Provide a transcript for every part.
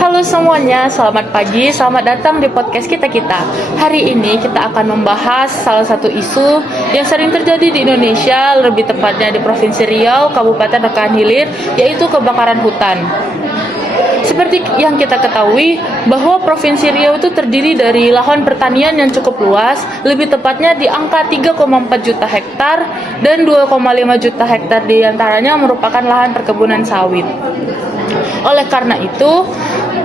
Halo semuanya, selamat pagi, selamat datang di podcast kita-kita. Hari ini kita akan membahas salah satu isu yang sering terjadi di Indonesia, lebih tepatnya di Provinsi Riau, Kabupaten Rekahan Hilir, yaitu kebakaran hutan. Seperti yang kita ketahui, bahwa Provinsi Riau itu terdiri dari lahan pertanian yang cukup luas, lebih tepatnya di angka 3,4 juta hektar dan 2,5 juta hektar diantaranya merupakan lahan perkebunan sawit. Oleh karena itu,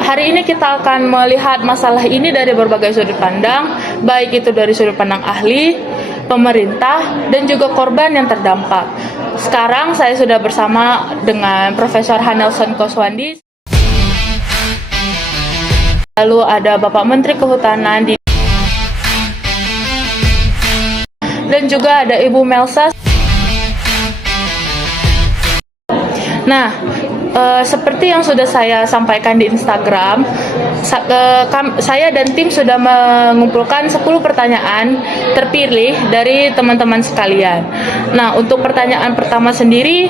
hari ini kita akan melihat masalah ini dari berbagai sudut pandang, baik itu dari sudut pandang ahli, pemerintah, dan juga korban yang terdampak. Sekarang saya sudah bersama dengan Profesor Hanelson Koswandi. Lalu ada Bapak Menteri Kehutanan dan juga ada Ibu Melsa. Nah, seperti yang sudah saya sampaikan di Instagram, saya dan tim sudah mengumpulkan 10 pertanyaan terpilih dari teman-teman sekalian. Nah, untuk pertanyaan pertama sendiri,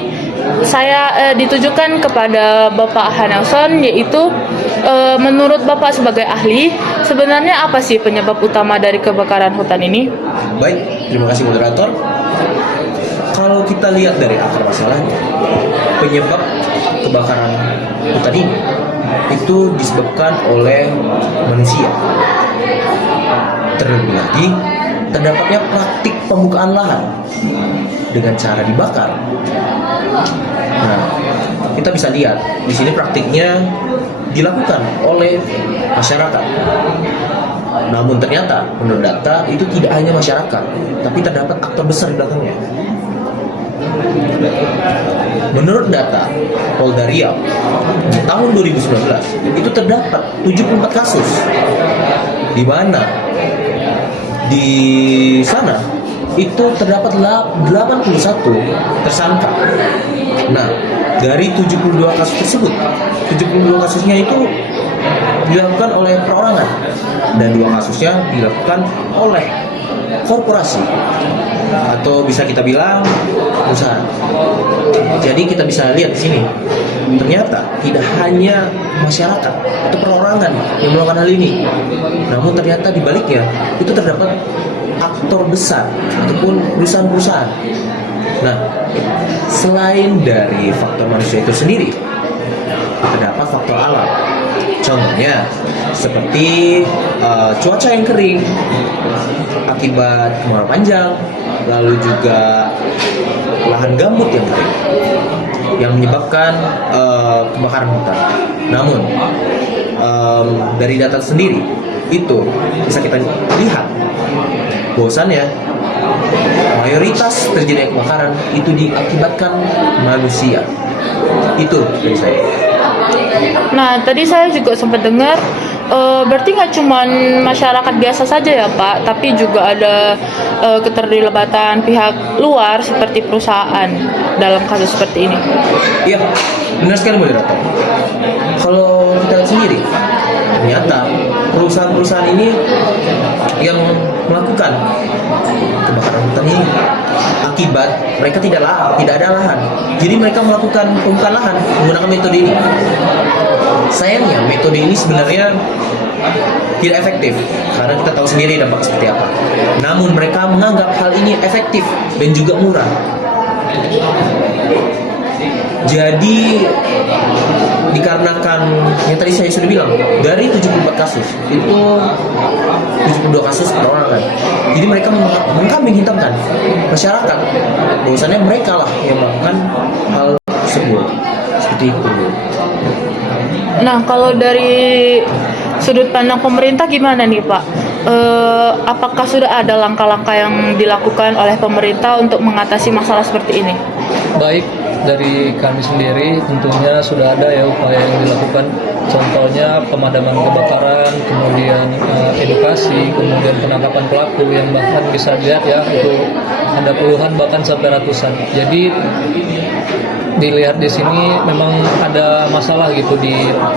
saya ditujukan kepada Bapak Hanelson, yaitu menurut Bapak sebagai ahli, sebenarnya apa sih penyebab utama dari kebakaran hutan ini? Baik, terima kasih moderator. Kalau kita lihat dari akar masalahnya, penyebab kebakaran hutan ini itu disebabkan oleh manusia. Terlebih lagi, terdapatnya praktik pembukaan lahan dengan cara dibakar. Nah, kita bisa lihat di sini praktiknya dilakukan oleh masyarakat. Namun ternyata menurut data itu tidak hanya masyarakat, tapi terdapat aktor besar di belakangnya. Menurut data Polda Riau di tahun 2019 itu terdapat 74 kasus, di mana di sana itu terdapat 81 tersangka. Nah, dari 72 kasus tersebut, 72 kasusnya itu dilakukan oleh perorangan dan 2 kasusnya dilakukan oleh korporasi atau bisa kita bilang perusahaan. Jadi kita bisa lihat di sini, ternyata tidak hanya masyarakat atau perorangan yang melakukan hal ini, namun ternyata di baliknya itu terdapat aktor besar ataupun perusahaan-perusahaan. Nah, selain dari faktor manusia itu sendiri, terdapat faktor alam. Contohnya seperti cuaca yang kering akibat kemarau panjang, lalu juga lahan gambut yang kering yang menyebabkan kebakaran hutan. Namun dari data sendiri itu bisa kita lihat bahwasannya mayoritas terjadinya kebakaran itu diakibatkan manusia. Itu dari saya. Nah, tadi saya juga sempat dengar, berarti nggak cuma masyarakat biasa saja ya Pak, tapi juga ada keterlibatan pihak luar seperti perusahaan dalam kasus seperti ini. Iya, benar sekali moderator. Kalau kita lihat sendiri, ternyata perusahaan-perusahaan ini yang melakukan kebakaran hutan ini akibat mereka tidak ada lahan. Jadi mereka melakukan pembukaan lahan menggunakan metode ini. Sayangnya metode ini sebenarnya tidak efektif karena kita tahu sendiri dampak seperti apa. Namun mereka menganggap hal ini efektif dan juga murah. Jadi dikarenakan yang tadi saya sudah bilang, dari 74 kasus itu 72 kasus perorangan. Jadi mereka mengkambing hitamkan masyarakat bahwasannya mereka lah yang melakukan hal tersebut. Seperti itu. Nah, kalau dari sudut pandang pemerintah gimana nih Pak? Apakah sudah ada langkah-langkah yang dilakukan oleh pemerintah untuk mengatasi masalah seperti ini? Baik, dari kami sendiri tentunya sudah ada ya upaya yang dilakukan. Contohnya pemadaman kebakaran, kemudian edukasi, kemudian penangkapan pelaku yang bahkan bisa dilihat ya itu ada puluhan bahkan sampai ratusan. Jadi dilihat di sini memang ada masalah gitu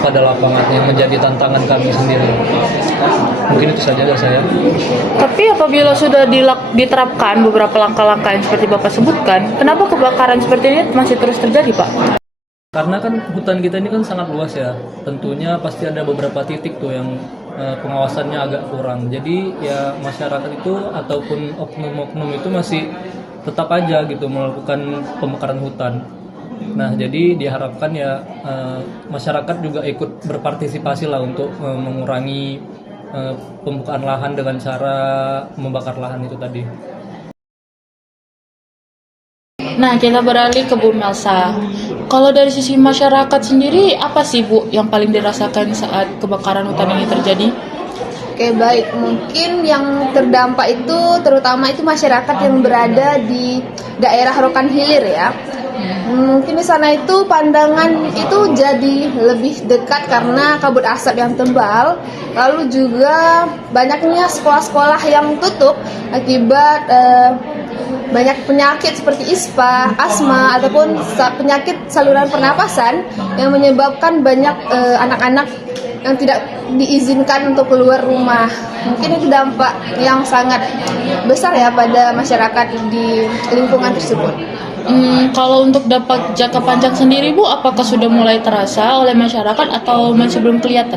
pada lapangan yang menjadi tantangan kami sendiri. Mungkin itu saja dari saya. Tapi apabila sudah diterapkan beberapa langkah-langkah yang seperti Bapak sebutkan, kenapa kebakaran seperti ini masih terus terjadi, Pak? Karena kan hutan kita ini kan sangat luas ya, tentunya pasti ada beberapa titik tuh yang pengawasannya agak kurang. Jadi ya masyarakat itu ataupun oknum-oknum itu masih tetap aja gitu melakukan pembakaran hutan. Nah jadi diharapkan ya masyarakat juga ikut berpartisipasi lah untuk mengurangi pembukaan lahan dengan cara membakar lahan itu tadi. Nah, kita beralih ke Bu Melsa. Kalau dari sisi masyarakat sendiri, apa sih Bu yang paling dirasakan saat kebakaran hutan ini terjadi? Oke, baik. Mungkin yang terdampak itu terutama itu masyarakat yang berada di daerah Rokan Hilir ya. Mungkin di sana itu pandangan itu jadi lebih dekat karena kabut asap yang tebal. Lalu juga banyaknya sekolah-sekolah yang tutup akibat banyak penyakit seperti ISPA, asma, ataupun penyakit saluran pernapasan yang menyebabkan banyak anak-anak yang tidak diizinkan untuk keluar rumah. Mungkin itu dampak yang sangat besar ya pada masyarakat di lingkungan tersebut. Kalau untuk dampak jangka panjang sendiri Bu, apakah sudah mulai terasa oleh masyarakat atau masih belum kelihatan?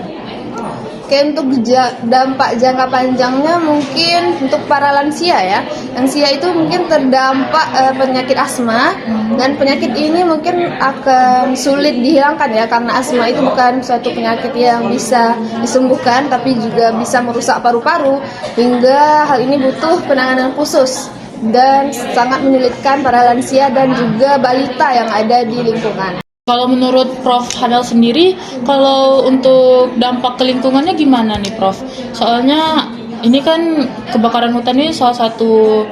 Oke, untuk dampak jangka panjangnya mungkin untuk para lansia ya. Lansia itu mungkin terdampak penyakit asma, dan penyakit ini mungkin akan sulit dihilangkan ya, karena asma itu bukan suatu penyakit yang bisa disembuhkan, tapi juga bisa merusak paru-paru, hingga hal ini butuh penanganan khusus dan sangat menyulitkan para lansia dan juga balita yang ada di lingkungan. Kalau menurut Prof. Hanel sendiri, kalau untuk dampak ke lingkungannya gimana nih Prof? Soalnya ini kan kebakaran hutan ini salah satu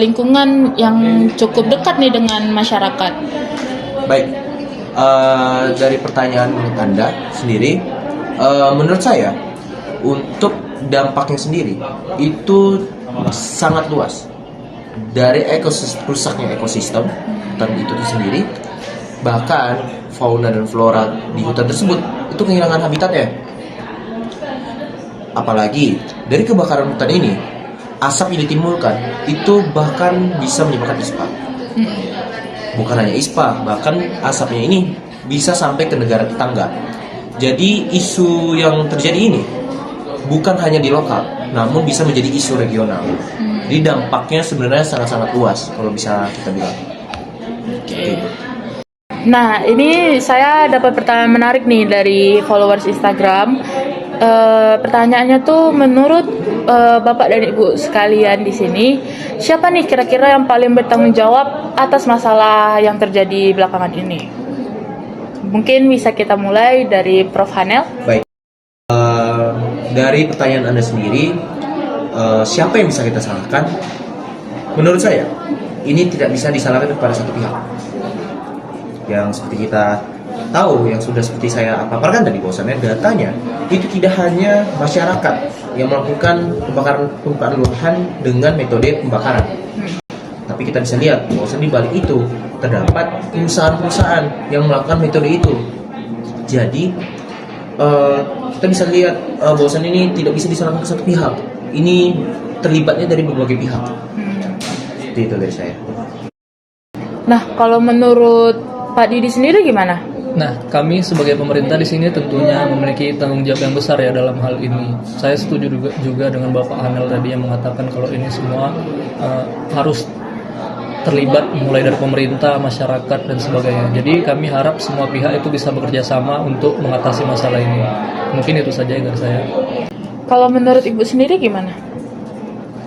lingkungan yang cukup dekat nih dengan masyarakat. Baik, dari pertanyaan Anda sendiri, menurut saya untuk dampaknya sendiri itu sangat luas. Dari rusaknya ekosistem hutan itu sendiri, bahkan fauna dan flora di hutan tersebut itu kehilangan habitatnya. Apalagi dari kebakaran hutan ini, asap yang ditimbulkan itu bahkan bisa menyebabkan ISPA. Bukan hanya ISPA, bahkan asapnya ini bisa sampai ke negara tetangga. Jadi isu yang terjadi ini bukan hanya di lokal, namun bisa menjadi isu regional. Jadi dampaknya sebenarnya sangat-sangat luas kalau bisa kita bilang. Oke. Nah, ini saya dapat pertanyaan menarik nih dari followers Instagram. Pertanyaannya tuh, menurut Bapak dan Ibu sekalian di sini, siapa nih kira-kira yang paling bertanggung jawab atas masalah yang terjadi belakangan ini? Mungkin bisa kita mulai dari Prof. Hanel. Baik. Dari pertanyaan Anda sendiri, siapa yang bisa kita salahkan? Menurut saya, ini tidak bisa disalahkan kepada satu pihak. Yang seperti kita tahu, yang sudah seperti saya paparkan tadi, bahwasannya datanya itu tidak hanya masyarakat yang melakukan pembakaran lahan dengan metode pembakaran, tapi kita bisa lihat bahwasannya di balik itu terdapat perusahaan-perusahaan yang melakukan metode itu. Jadi kita bisa lihat bahwasannya ini tidak bisa disalahkan ke satu pihak. Ini terlibatnya dari berbagai pihak. Itu dari saya. Nah, kalau menurut Pak Didi sendiri gimana? Nah, kami sebagai pemerintah di sini tentunya memiliki tanggung jawab yang besar ya dalam hal ini. Saya setuju juga dengan Bapak Hanel tadi yang mengatakan kalau ini semua harus terlibat mulai dari pemerintah, masyarakat dan sebagainya. Jadi kami harap semua pihak itu bisa bekerja sama untuk mengatasi masalah ini. Mungkin itu saja dari saya. Kalau menurut Ibu sendiri gimana?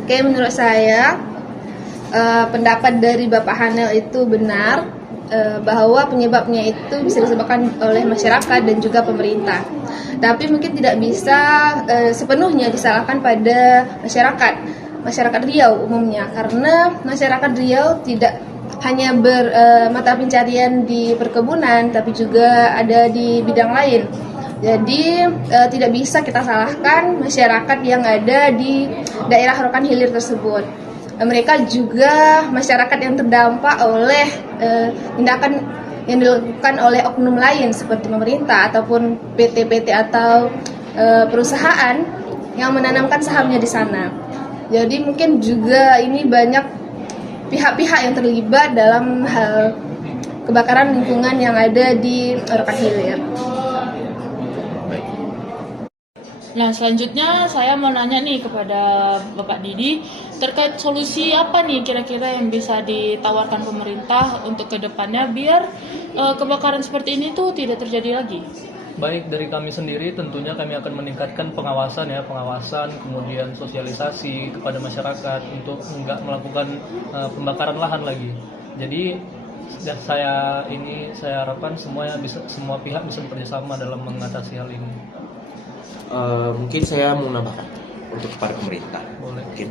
Oke, menurut saya pendapat dari Bapak Hanel itu benar, bahwa penyebabnya itu bisa disebabkan oleh masyarakat dan juga pemerintah. Tapi mungkin tidak bisa sepenuhnya disalahkan pada masyarakat Riau umumnya, karena masyarakat Riau tidak hanya bermata pencarian di perkebunan, tapi juga ada di bidang lain. Jadi tidak bisa kita salahkan masyarakat yang ada di daerah Rokan Hilir tersebut. Mereka juga masyarakat yang terdampak oleh tindakan yang dilakukan oleh oknum lain seperti pemerintah ataupun PT-PT atau perusahaan yang menanamkan sahamnya di sana. Jadi mungkin juga ini banyak pihak-pihak yang terlibat dalam hal kebakaran lingkungan yang ada di Rokan Hilir. Nah, selanjutnya saya mau nanya nih kepada Bapak Didi terkait solusi apa nih kira-kira yang bisa ditawarkan pemerintah untuk kedepannya biar kebakaran seperti ini tuh tidak terjadi lagi. Baik, dari kami sendiri tentunya kami akan meningkatkan pengawasan, kemudian sosialisasi kepada masyarakat untuk enggak melakukan pembakaran lahan lagi. Jadi saya harapkan semua pihak bisa bekerjasama dalam mengatasi hal ini. Mungkin saya mau nambahkan untuk kepada pemerintah. Boleh. Mungkin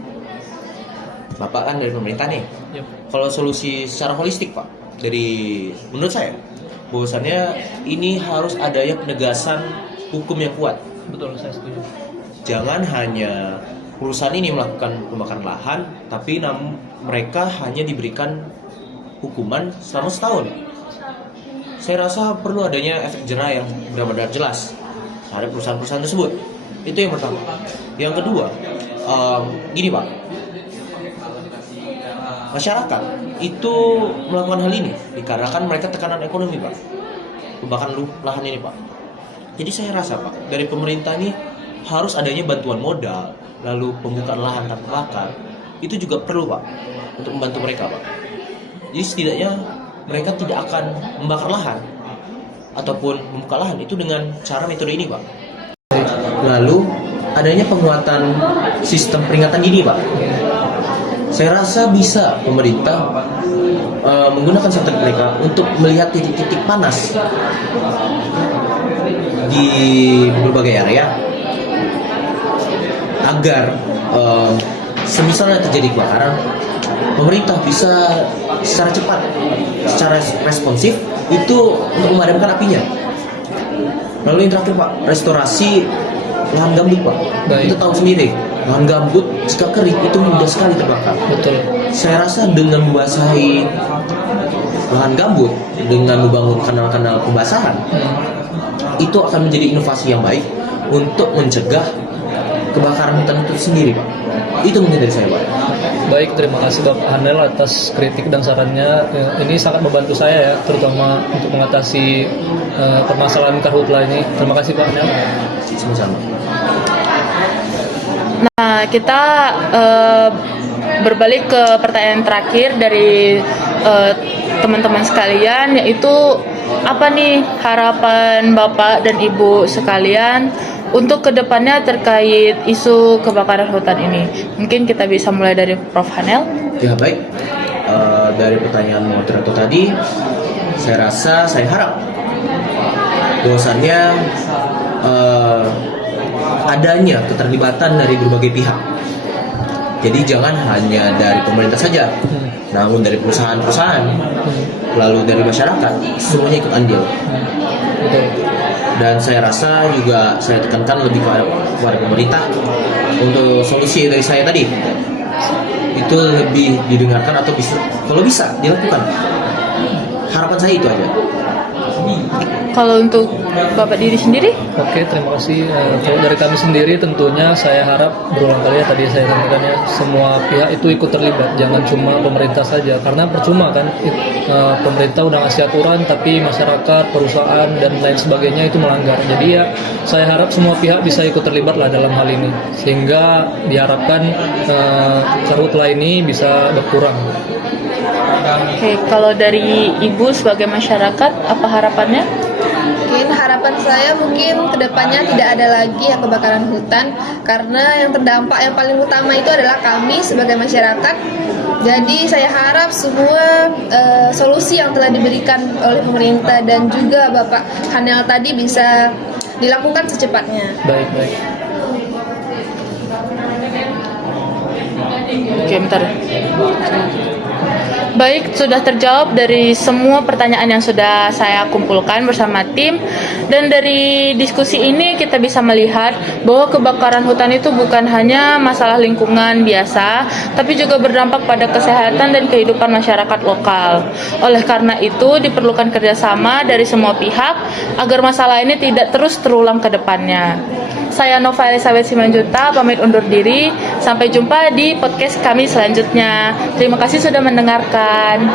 Bapak kan dari pemerintah nih. Yep. Kalau solusi secara holistik Pak, dari menurut saya bahwasannya ini harus adanya penegasan hukum yang kuat. Betul, saya setuju. Jangan hanya perusahaan ini melakukan pembakaran lahan, tapi mereka hanya diberikan hukuman selama setahun. Saya rasa perlu adanya efek jerah yang benar-benar jelas terhadap perusahaan-perusahaan tersebut. Itu yang pertama. Yang kedua, gini Pak, masyarakat itu melakukan hal ini dikarenakan mereka tekanan ekonomi Pak, pembakaran lahan ini Pak. Jadi saya rasa Pak, dari pemerintah ini harus adanya bantuan modal, lalu pembukaan lahan tak terbakar, itu juga perlu Pak untuk membantu mereka Pak. Jadi setidaknya mereka tidak akan membakar lahan ataupun membuka lahan itu dengan cara metode ini Pak. Lalu adanya penguatan sistem peringatan dini Pak. Saya rasa bisa pemerintah menggunakan satelit mereka untuk melihat titik-titik panas di berbagai area agar semisalnya terjadi kebakaran, pemerintah bisa secara cepat, secara responsif itu untuk memadamkan apinya. Lalu yang terakhir Pak, restorasi lahan gambut Pak. Baik. Kita tahu sendiri, lahan gambut jika kering itu mudah sekali terbakar. Betul. Saya rasa dengan membasahi lahan gambut, dengan membangun kanal-kanal pembasahan, itu akan menjadi inovasi yang baik untuk mencegah kebakaran hutan itu sendiri Pak. Itu mungkin dari saya Pak. Baik, terima kasih Bapak Hanel atas kritik dan sarannya. Ini sangat membantu saya ya, terutama untuk mengatasi permasalahan karhutla ini. Terima kasih Pak Hanel. Sama-sama. Nah, kita berbalik ke pertanyaan terakhir dari teman-teman sekalian, yaitu apa nih harapan Bapak dan Ibu sekalian untuk kedepannya terkait isu kebakaran hutan ini. Mungkin kita bisa mulai dari Prof. Hanel. Ya baik, dari pertanyaan moderator tadi, saya harap bahwasannya adanya keterlibatan dari berbagai pihak. Jadi jangan hanya dari pemerintah saja, namun dari perusahaan-perusahaan, lalu dari masyarakat, semuanya ikut andil. Dan saya rasa juga saya tekankan lebih kepada pemerintah untuk solusi dari saya tadi itu lebih didengarkan atau kalau bisa dilakukan. Harapan saya itu aja. Kalau untuk Bapak Didi sendiri? Oke, terima kasih. Kalau dari kami sendiri tentunya saya harap berulang kali ya tadi saya sampaikan ya, semua pihak itu ikut terlibat, jangan cuma pemerintah saja, karena percuma kan pemerintah udah ngasih aturan tapi masyarakat, perusahaan dan lain sebagainya itu melanggar. Jadi ya saya harap semua pihak bisa ikut terlibat lah dalam hal ini sehingga diharapkan karhutla ini bisa berkurang. Oke, kalau dari Ibu sebagai masyarakat, apa harapannya? Mungkin harapan saya kedepannya tidak ada lagi ya kebakaran hutan, karena yang terdampak yang paling utama itu adalah kami sebagai masyarakat. Jadi saya harap semua solusi yang telah diberikan oleh pemerintah dan juga Bapak Hanel tadi bisa dilakukan secepatnya. Baik. Oke, bentar. Baik, sudah terjawab dari semua pertanyaan yang sudah saya kumpulkan bersama tim. Dan dari diskusi ini kita bisa melihat bahwa kebakaran hutan itu bukan hanya masalah lingkungan biasa, tapi juga berdampak pada kesehatan dan kehidupan masyarakat lokal. Oleh karena itu, diperlukan kerjasama dari semua pihak agar masalah ini tidak terus terulang ke depannya. Saya Nova Elizabeth Simanjuntak, pamit undur diri. Sampai jumpa di podcast kami selanjutnya. Terima kasih sudah mendengarkan.